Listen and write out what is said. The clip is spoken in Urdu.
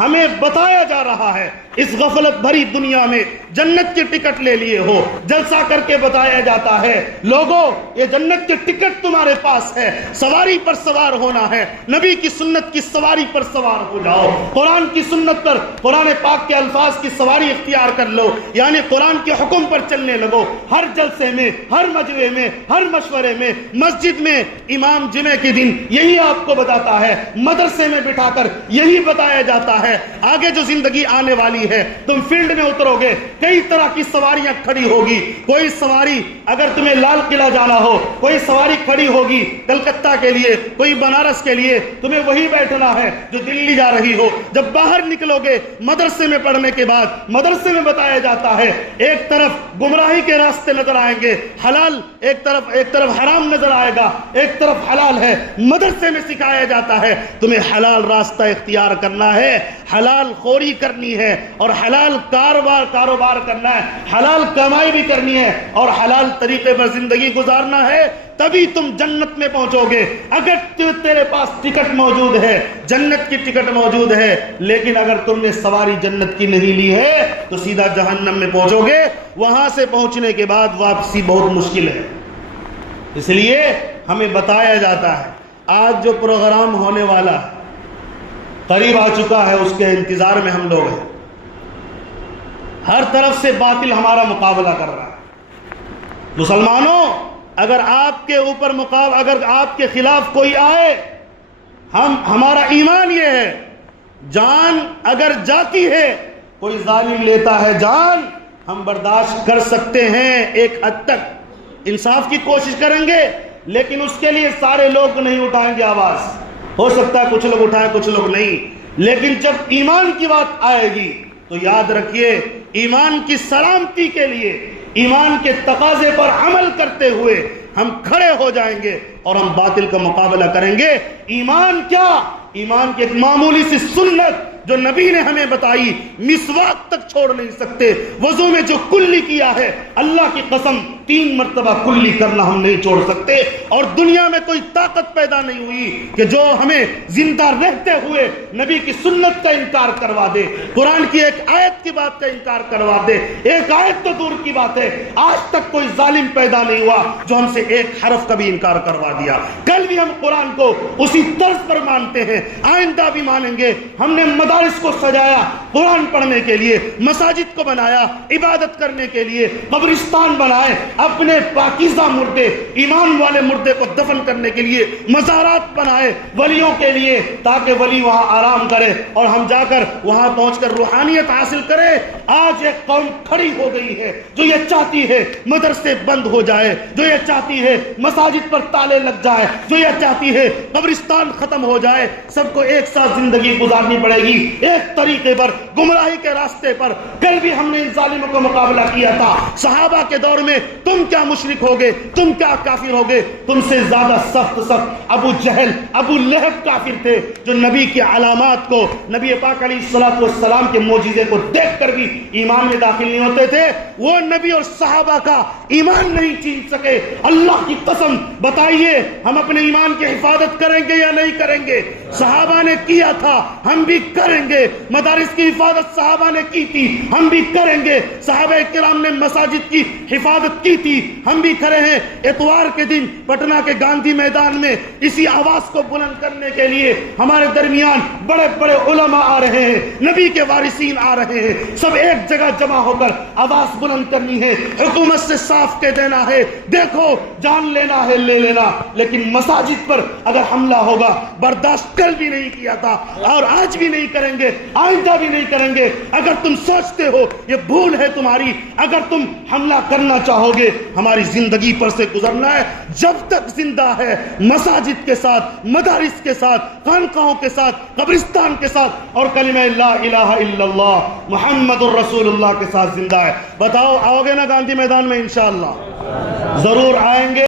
ہمیں بتایا جا رہا ہے اس غفلت بھری دنیا میں جنت کی ٹکٹ لے لیے ہو، جلسہ کر کے بتایا جاتا ہے لوگوں یہ جنت کی ٹکٹ تمہارے پاس ہے، سواری پر سوار ہونا ہے، نبی کی سنت کی سواری پر سوار ہو جاؤ، قرآن کی سنت پر، قرآن پاک کے الفاظ کی سواری اختیار کر لو، یعنی قرآن کے حکم پر چلنے لگو۔ ہر جلسے میں، ہر مجمع میں، ہر مشورے میں، مسجد میں امام جمعہ کے دن یہی آپ کو بتاتا ہے، مدرسے میں بٹھا کر یہی بتایا جاتا ہے آگے جو زندگی آنے والی ہے، تم فیلڈ میں اترو گے، کئی طرح کی سواریاں کھڑی ہوگی، کوئی سواری اگر تمہیں لال قلعہ جانا ہو، کوئی سواری کھڑی ہوگی کلکتہ کے لیے، کوئی بنارس کے لیے، تمہیں وہی بیٹھنا ہے جو دلی جا رہی ہو۔ جب باہر نکلو گے مدرسے میں پڑھنے کے بعد، مدرسے میں بتایا جاتا ہے ایک طرف گمراہی کے راستے نظر آئیں گے، حلال ایک طرف حرام نظر آئے گا، ایک طرف حلال ہے، مدرسے میں سکھایا جاتا ہے تمہیں حلال راستہ اختیار کرنا ہے، حلال خوری کرنی ہے اور حلال کاروبار کرنا ہے، حلال کمائی بھی کرنی ہے اور حلال طریقے پر زندگی گزارنا ہے، تبھی تم جنت میں پہنچو گے۔ اگر تیرے پاس ٹکٹ موجود ہے، جنت کی ٹکٹ موجود ہے، لیکن اگر تم نے سواری جنت کی نہیں لی ہے تو سیدھا جہنم میں پہنچو گے، وہاں سے پہنچنے کے بعد واپسی بہت مشکل ہے۔ اس لیے ہمیں بتایا جاتا ہے آج جو پروگرام ہونے والا ہے قریب آ چکا ہے، اس کے انتظار میں ہم لوگ ہیں، ہر طرف سے باطل ہمارا مقابلہ کر رہا ہے۔ مسلمانوں اگر آپ کے اوپر اگر آپ کے خلاف کوئی آئے، ہمارا ایمان یہ ہے جان اگر جاتی ہے، کوئی ظالم لیتا ہے جان، ہم برداشت کر سکتے ہیں ایک حد تک، انصاف کی کوشش کریں گے، لیکن اس کے لیے سارے لوگ نہیں اٹھائیں گے آواز، ہو سکتا ہے کچھ لوگ اٹھائیں کچھ لوگ نہیں، لیکن جب ایمان کی بات آئے گی تو یاد رکھیے ایمان کی سلامتی کے لیے، ایمان کے تقاضے پر عمل کرتے ہوئے ہم کھڑے ہو جائیں گے اور ہم باطل کا مقابلہ کریں گے۔ ایمان کیا؟ ایمان کی ایک معمولی سی سنت جو نبی نے ہمیں بتائی، مسواک تک چھوڑ نہیں سکتے، وضو میں جو کلی کیا ہے اللہ کی قسم 3 مرتبہ کلی کرنا ہم نہیں چھوڑ سکتے، اور دنیا میں کوئی طاقت پیدا نہیں ہوئی کہ جو ہمیں زندہ رہتے ہوئے نبی کی سنت کا انکار کروا دے، قرآن کی ایک آیت کی بات کا انکار کروا دے۔ ایک آیت تو دور کی بات ہے، آج تک کوئی ظالم پیدا نہیں ہوا جو ہم سے ایک حرف کا بھی انکار کروا دیا۔ کل بھی ہم قرآن کو اسی طرز پر مانتے ہیں، آئندہ بھی مانیں گے۔ ہم نے مدارس کو سجایا قرآن پڑھنے کے لیے، مساجد کو بنایا عبادت کرنے کے لیے، قبرستان بنائے اپنے پاکیزہ مردے، ایمان والے مردے کو دفن کرنے کے لیے، مزارات بنائے ولیوں کے لیے تاکہ ولی وہاں آرام کرے اور ہم جا کر وہاں پہنچ کر روحانیت حاصل کرے۔ آج ایک قوم کھڑی ہو گئی ہے جو یہ چاہتی ہے مدرسے بند ہو جائے، جو یہ چاہتی ہے مساجد پر تالے لگ جائے، جو یہ چاہتی ہے قبرستان ختم ہو جائے، سب کو ایک ساتھ زندگی گزارنی پڑے گی ایک طریقے پر، گمراہی کے راستے پر۔ کل بھی ہم نے ان ظالموں کا مقابلہ کیا تھا، صحابہ کے دور میں تم کیا مشرک ہوگے، تم کیا کافر ہوگے، تم سے زیادہ سخت ابو جہل ابو لہب کافر تھے جو نبی کی علامات کو، نبی پاک علیہ الصلوۃ والسلام کے معجزے کو دیکھ کر بھی ایمان میں داخل نہیں ہوتے تھے۔ وہ نبی اور صحابہ کا ایمان نہیں چھین سکے۔ اللہ کی قسم بتائیے ہم اپنے ایمان کی حفاظت کریں گے یا نہیں کریں گے؟ صحابہ نے کیا تھا، ہم بھی کریں گے۔ مدارس کی حفاظت صحابہ نے کی تھی، ہم بھی کریں گے۔ صحابہ کرام نے مساجد کی حفاظت کی تھی، ہم بھی کھڑے ہیں۔ اتوار کے دن پٹنہ کے گاندھی میدان میں اسی آواز کو بلند کرنے کے لیے ہمارے درمیان بڑے بڑے علماء آ رہے ہیں، نبی کے وارثین آ رہے ہیں، سب ایک جگہ جمع ہو کر آواز بلند کرنی ہے، حکومت سے صاف کہہ دینا ہے دیکھو جان لینا ہے لے لینا، لیکن مساجد پر اگر حملہ ہوگا برداشت کل بھی نہیں کیا تھا اور آج بھی نہیں کریں گے، آئندہ بھی نہیں کریں گے۔ اگر تم سوچتے ہو یہ بھول ہے تمہاری، اگر تم حملہ کرنا چاہو گے ہماری زندگی پر سے گزرنا ہے، جب تک زندہ ہے مساجد کے ساتھ، مدارس کے ساتھ، خانقاہوں کے ساتھ، قبرستان کے ساتھ اور کلمہ لا الہ الا اللہ محمد الرسول اللہ کے ساتھ زندہ ہے۔ بتاؤ آؤ گے نا گاندھی میدان میں؟ انشاءاللہ ضرور آئیں گے۔